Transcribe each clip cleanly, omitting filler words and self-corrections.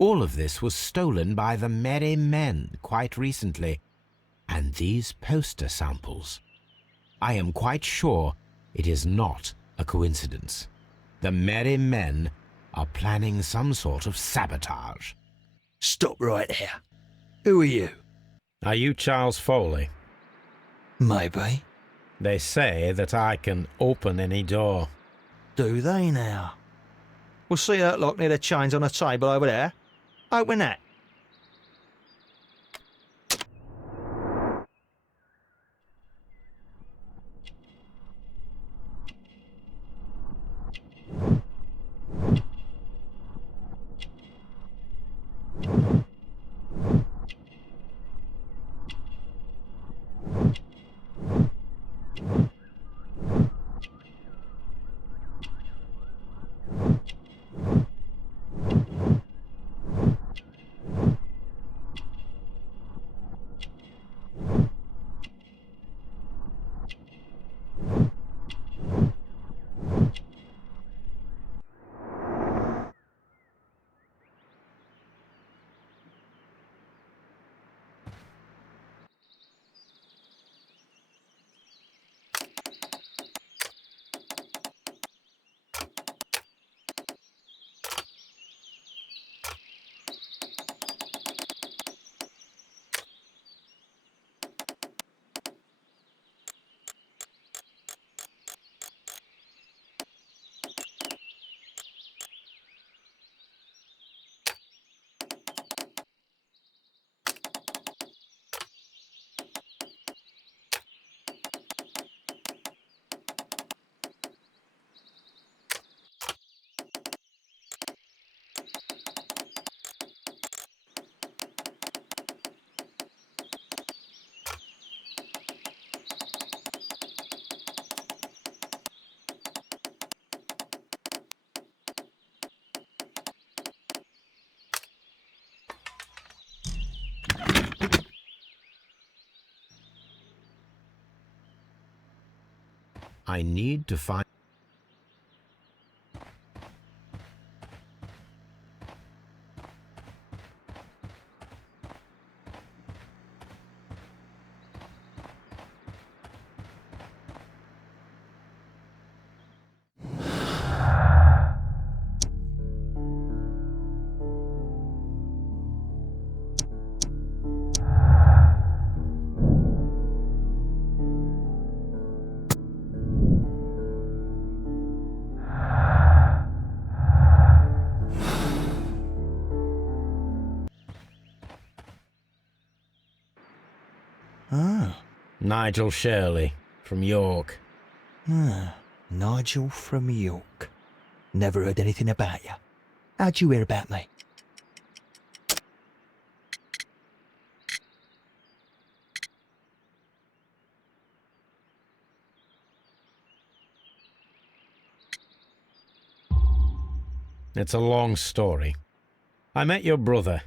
All of this was stolen by the Merry Men quite recently, and these poster samples. I am quite sure it is not a coincidence. The Merry Men are planning some sort of sabotage. Stop right there. Who are you? Are you Charles Foley? Maybe. They say that I can open any door. Do they now? We'll see that lock near the chains on the table over there. Open that. I need to find... Nigel Shirley, from York. Nigel from York. Never heard anything about you. How'd you hear about me? It's a long story. I met your brother,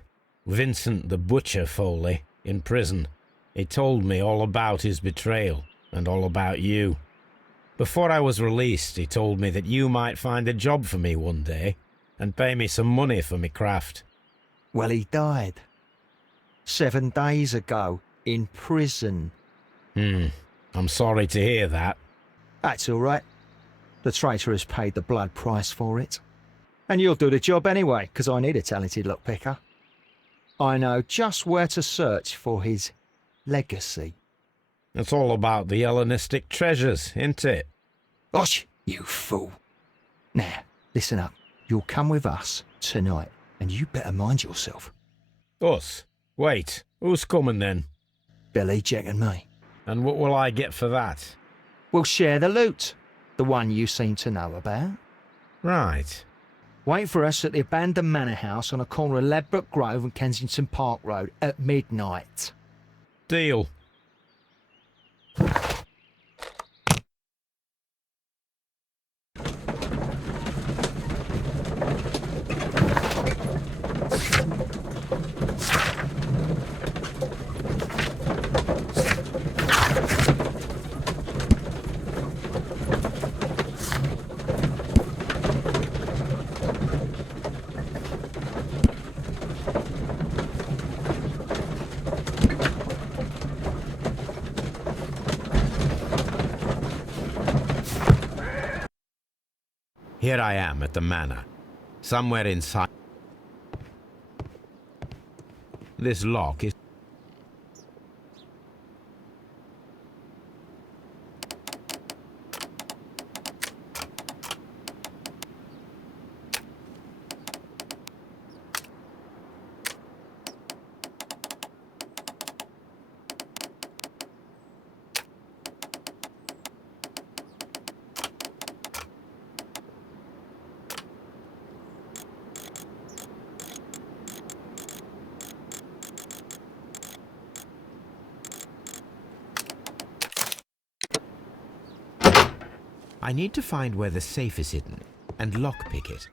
Vincent the Butcher Foley, in prison. He told me all about his betrayal and all about you. Before I was released, he told me that you might find a job for me one day and pay me some money for me craft. Well, he died 7 days ago in prison. I'm sorry to hear that. That's all right. The traitor has paid the blood price for it. And you'll do the job anyway, because I need a talented lockpicker. I know just where to search for his legacy. It's all about the Hellenistic treasures, isn't it? Osh, you fool. Now, listen up. You'll come with us tonight, and you better mind yourself. Us? Wait, who's coming then? Billy, Jack and me. And what will I get for that? We'll share the loot. The one you seem to know about. Right. Wait for us at the abandoned manor house on the corner of Ladbroke Grove and Kensington Park Road at midnight. Deal. Here I am at the manor. Somewhere inside. This lock is... I need to find where the safe is hidden and lockpick it.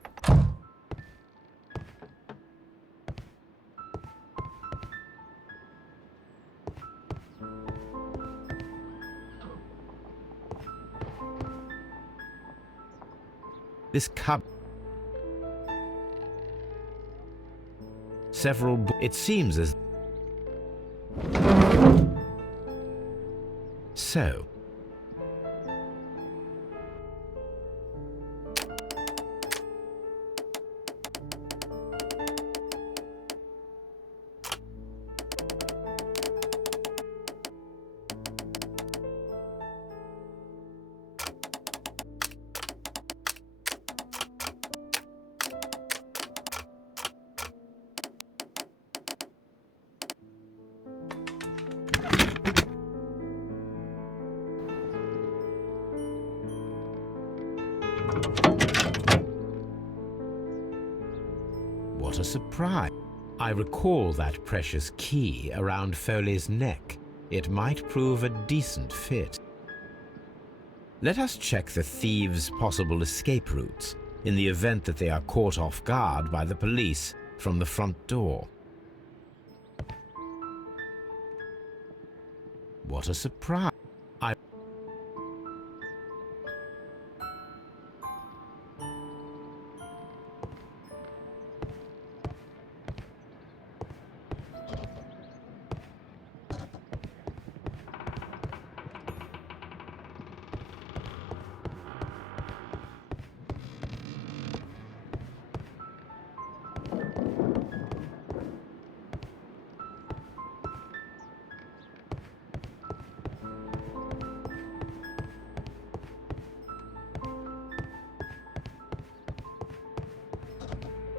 This cupboard. It seems as... So... What a surprise. I recall that precious key around Foley's neck. It might prove a decent fit. Let us check the thieves' possible escape routes in the event that they are caught off guard by the police from the front door. What a surprise.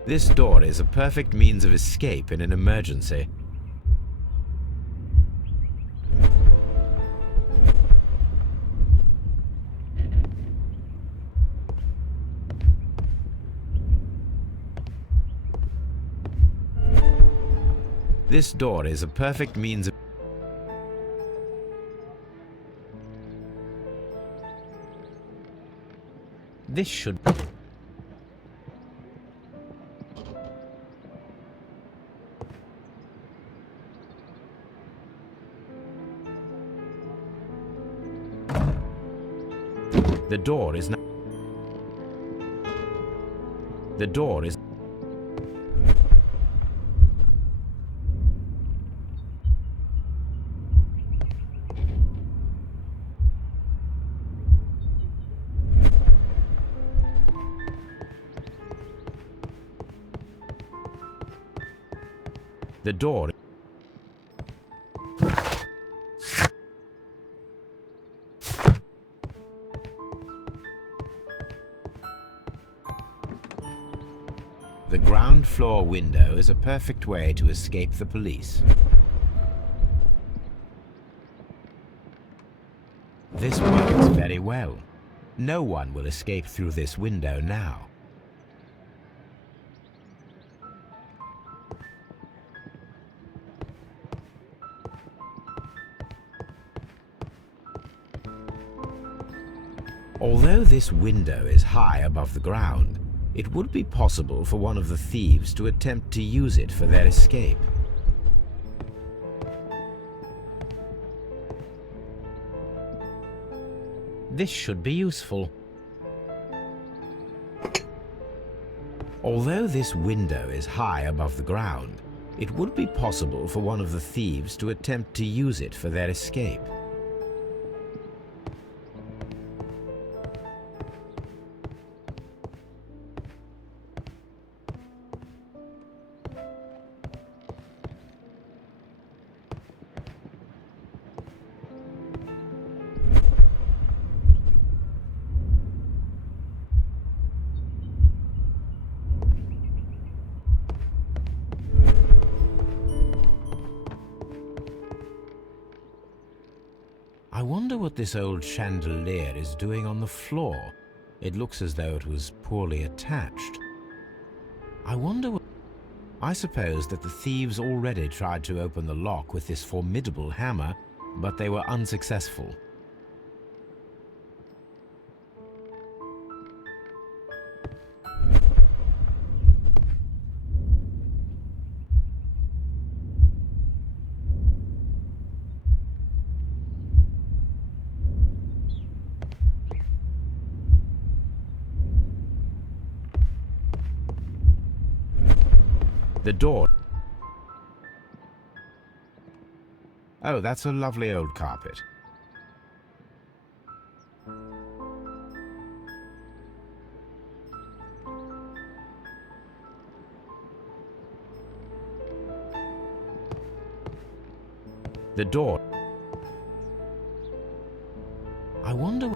This door is a perfect means of escape in an emergency. This door is a perfect means of... This should... The door is now... The door is... The door... The ground floor window is a perfect way to escape the police. This works very well. No one will escape through this window now. Although this window is high above the ground, it would be possible for one of the thieves to attempt to use it for their escape. This should be useful. Although this window is high above the ground, it would be possible for one of the thieves to attempt to use it for their escape. I wonder what this old chandelier is doing on the floor. It looks as though it was poorly attached. I suppose that the thieves already tried to open the lock with this formidable hammer, but they were unsuccessful. The door. Oh, that's a lovely old carpet. The door. I wonder.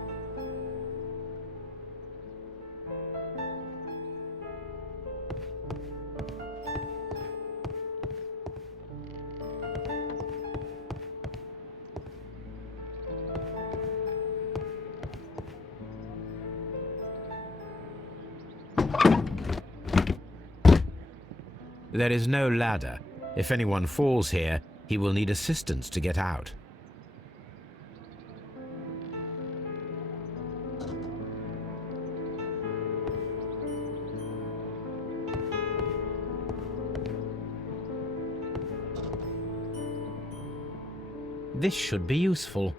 There is no ladder. If anyone falls here, he will need assistance to get out. This should be useful.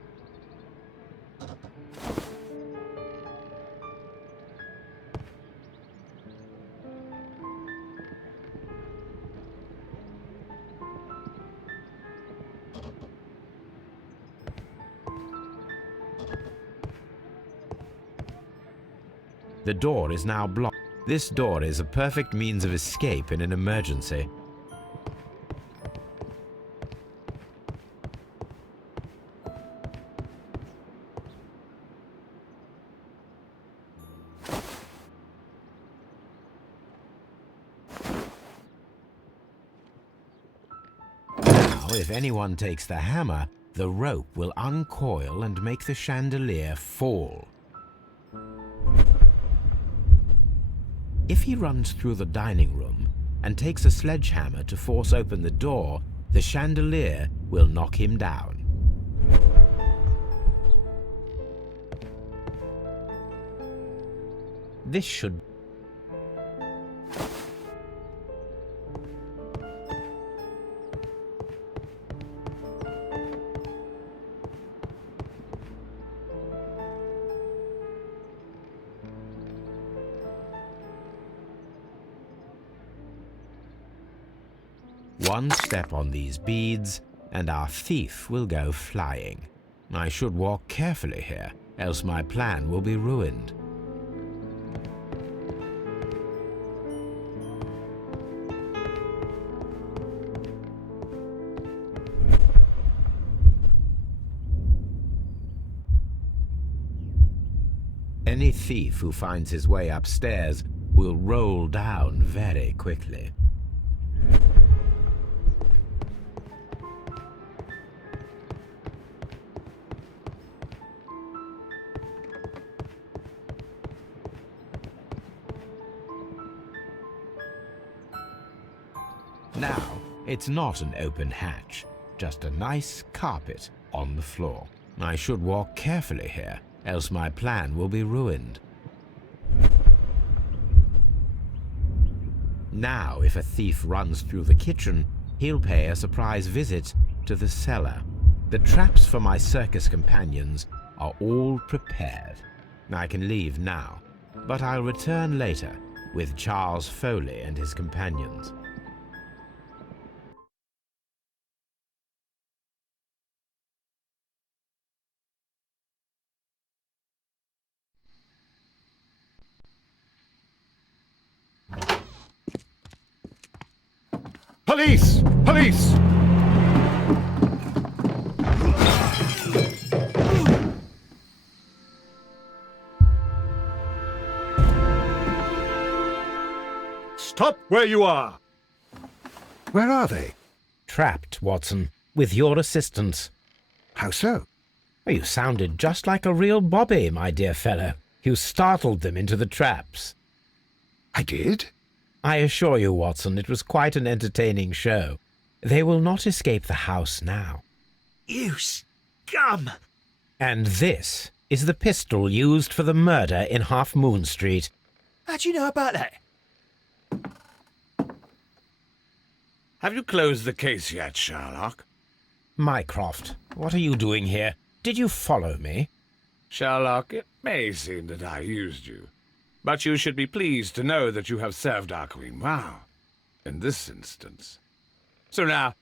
The door is now blocked. This door is a perfect means of escape in an emergency. Now, if anyone takes the hammer, the rope will uncoil and make the chandelier fall. If he runs through the dining room and takes a sledgehammer to force open the door, the chandelier will knock him down. This should... One step on these beads, and our thief will go flying. I should walk carefully here, else my plan will be ruined. Any thief who finds his way upstairs will roll down very quickly. Now, it's not an open hatch, just a nice carpet on the floor. I should walk carefully here, else my plan will be ruined. Now, if a thief runs through the kitchen, he'll pay a surprise visit to the cellar. The traps for my circus companions are all prepared. I can leave now, but I'll return later with Charles Foley and his companions. Police! Police! Stop where you are! Where are they? Trapped, Watson, with your assistance. How so? You sounded just like a real bobby, my dear fellow. You startled them into the traps. I did? I assure you, Watson, it was quite an entertaining show. They will not escape the house now. You scum! And this is the pistol used for the murder in Half Moon Street. How'd you know about that? Have you closed the case yet, Sherlock? Mycroft, what are you doing here? Did you follow me? Sherlock, it may seem that I used you, but you should be pleased to know that you have served our Queen well, in this instance. So now,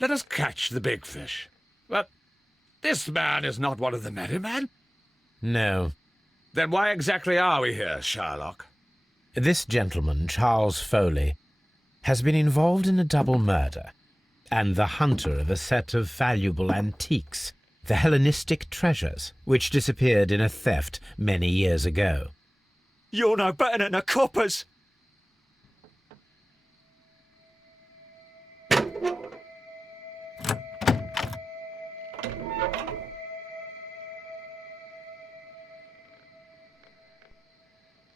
let us catch the big fish. But this man is not one of the merry men? No. Then why exactly are we here, Sherlock? This gentleman, Charles Foley, has been involved in a double murder, and the hunter of a set of valuable antiques, the Hellenistic treasures, which disappeared in a theft many years ago. You're no better than the coppers!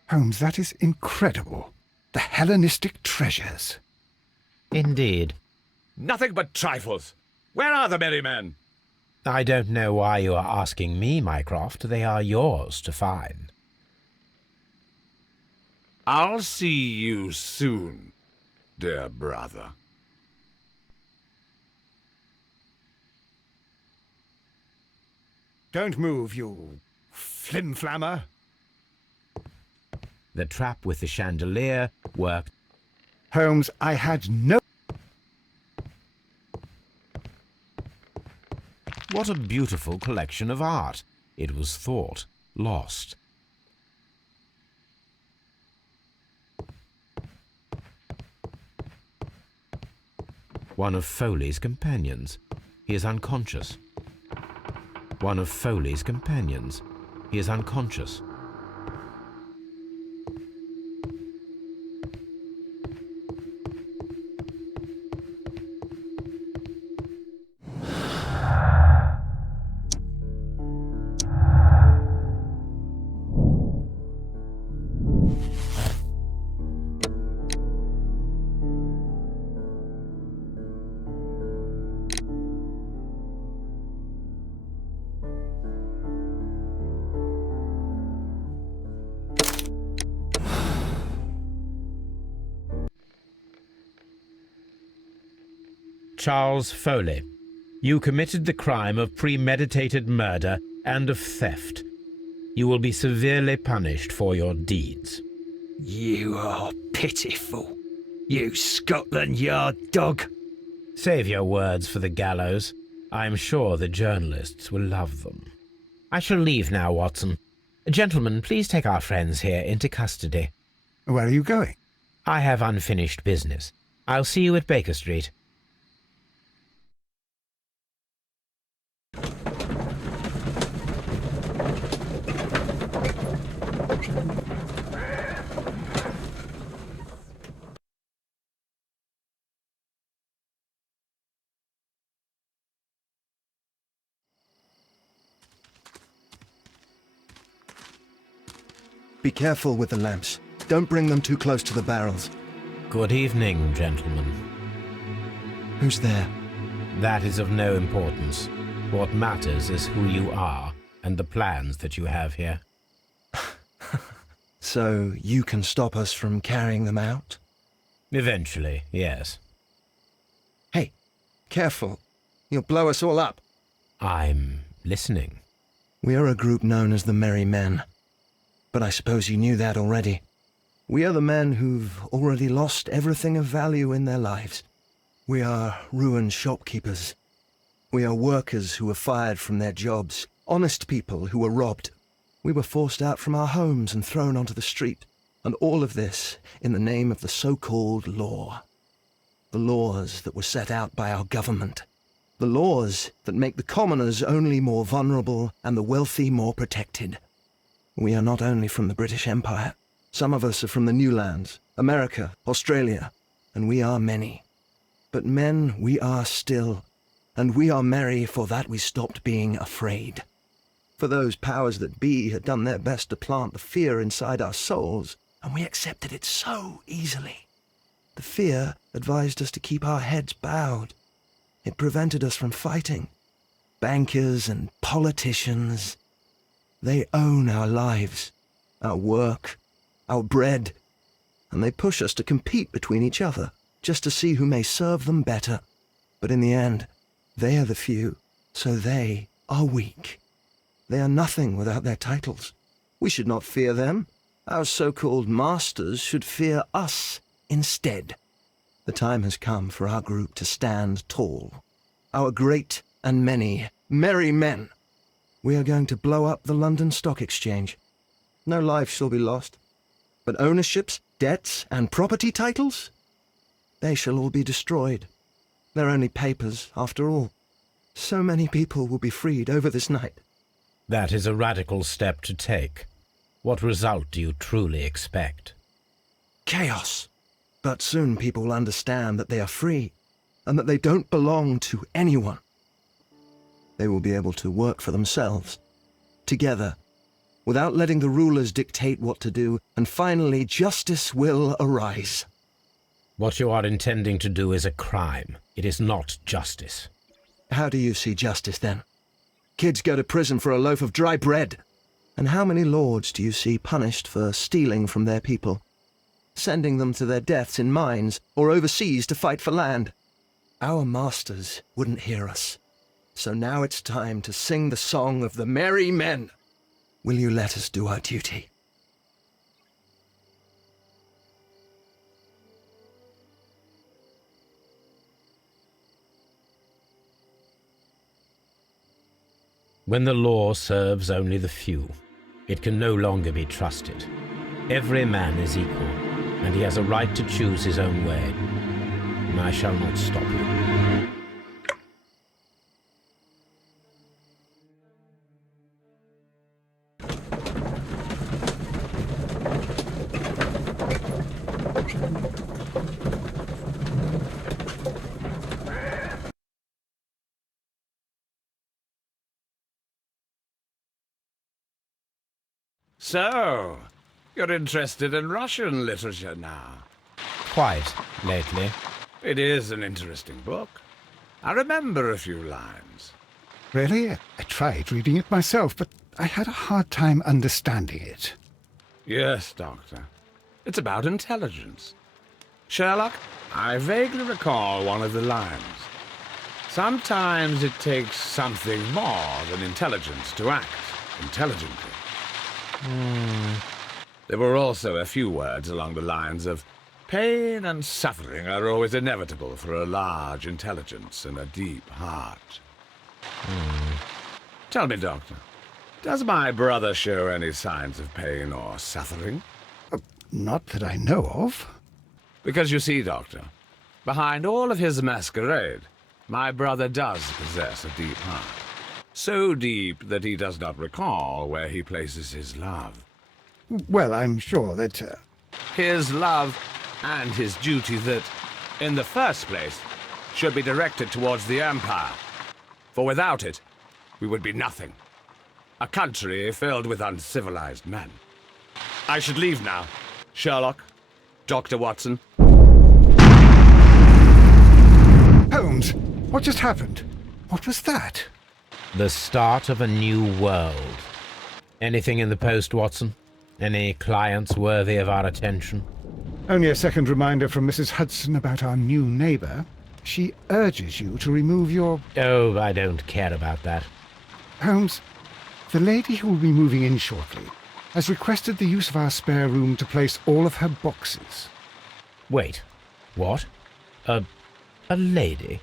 Holmes, that is incredible. The Hellenistic treasures. Indeed. Nothing but trifles. Where are the merry men? I don't know why you are asking me, Mycroft. They are yours to find. I'll see you soon, dear brother. Don't move, you flim-flammer. The trap with the chandelier worked. Holmes, I had no... What a beautiful collection of art. It was thought lost. One of Foley's companions. He is unconscious. One of Foley's companions. He is unconscious. Charles Foley, you committed the crime of premeditated murder and of theft. You will be severely punished for your deeds. You are pitiful, you Scotland Yard dog. Save your words for the gallows. I'm sure the journalists will love them. I shall leave now, Watson. Gentlemen, please take our friends here into custody. Where are you going? I have unfinished business. I'll see you at Baker Street. Be careful with the lamps. Don't bring them too close to the barrels. Good evening, gentlemen. Who's there? That is of no importance. What matters is who you are and the plans that you have here. So you can stop us from carrying them out? Eventually, yes. Hey, careful. You'll blow us all up. I'm listening. We are a group known as the Merry Men. But I suppose you knew that already. We are the men who've already lost everything of value in their lives. We are ruined shopkeepers. We are workers who were fired from their jobs, honest people who were robbed. We were forced out from our homes and thrown onto the street, and all of this in the name of the so-called law. The laws that were set out by our government. The laws that make the commoners only more vulnerable and the wealthy more protected. We are not only from the British Empire. Some of us are from the New Lands, America, Australia, and we are many. But men we are still, and we are merry for that we stopped being afraid. For those powers that be had done their best to plant the fear inside our souls, and we accepted it so easily. The fear advised us to keep our heads bowed. It prevented us from fighting. Bankers and politicians, they own our lives, our work, our bread, and they push us to compete between each other just to see who may serve them better. But in the end, they are the few, so they are weak. They are nothing without their titles. We should not fear them. Our so-called masters should fear us instead. The time has come for our group to stand tall. Our great and many merry men. We are going to blow up the London Stock Exchange. No lives shall be lost. But ownerships, debts, and property titles? They shall all be destroyed. They're only papers, after all. So many people will be freed over this night. That is a radical step to take. What result do you truly expect? Chaos. But soon people will understand that they are free, and that they don't belong to anyone. They will be able to work for themselves, together, without letting the rulers dictate what to do, and finally justice will arise. What you are intending to do is a crime. It is not justice. How do you see justice, then? Kids go to prison for a loaf of dry bread. And how many lords do you see punished for stealing from their people, sending them to their deaths in mines or overseas to fight for land? Our masters wouldn't hear us. So now it's time to sing the song of the merry men. Will you let us do our duty? When the law serves only the few, it can no longer be trusted. Every man is equal, and he has a right to choose his own way. And I shall not stop you. So, you're interested in Russian literature now? Quite, lately. It is an interesting book. I remember a few lines. Really? I tried reading it myself, but I had a hard time understanding it. Yes, Doctor. It's about intelligence. Sherlock, I vaguely recall one of the lines. Sometimes it takes something more than intelligence to act intelligently. There were also a few words along the lines of pain and suffering are always inevitable for a large intelligence and a deep heart. Tell me, Doctor, does my brother show any signs of pain or suffering? Not that I know of. Because you see, Doctor, behind all of his masquerade, my brother does possess a deep heart. So deep that he does not recall where he places his love. Well, I'm sure that... His love and his duty that, in the first place, should be directed towards the Empire. For without it, we would be nothing. A country filled with uncivilized men. I should leave now. Sherlock, Dr. Watson. Holmes, what just happened? What was that? The start of a new world. Anything in the post, Watson? Any clients worthy of our attention? Only a second reminder from Mrs. Hudson about our new neighbour. She urges you to remove your... Oh, I don't care about that. Holmes, the lady who will be moving in shortly has requested the use of our spare room to place all of her boxes. Wait, what? A lady?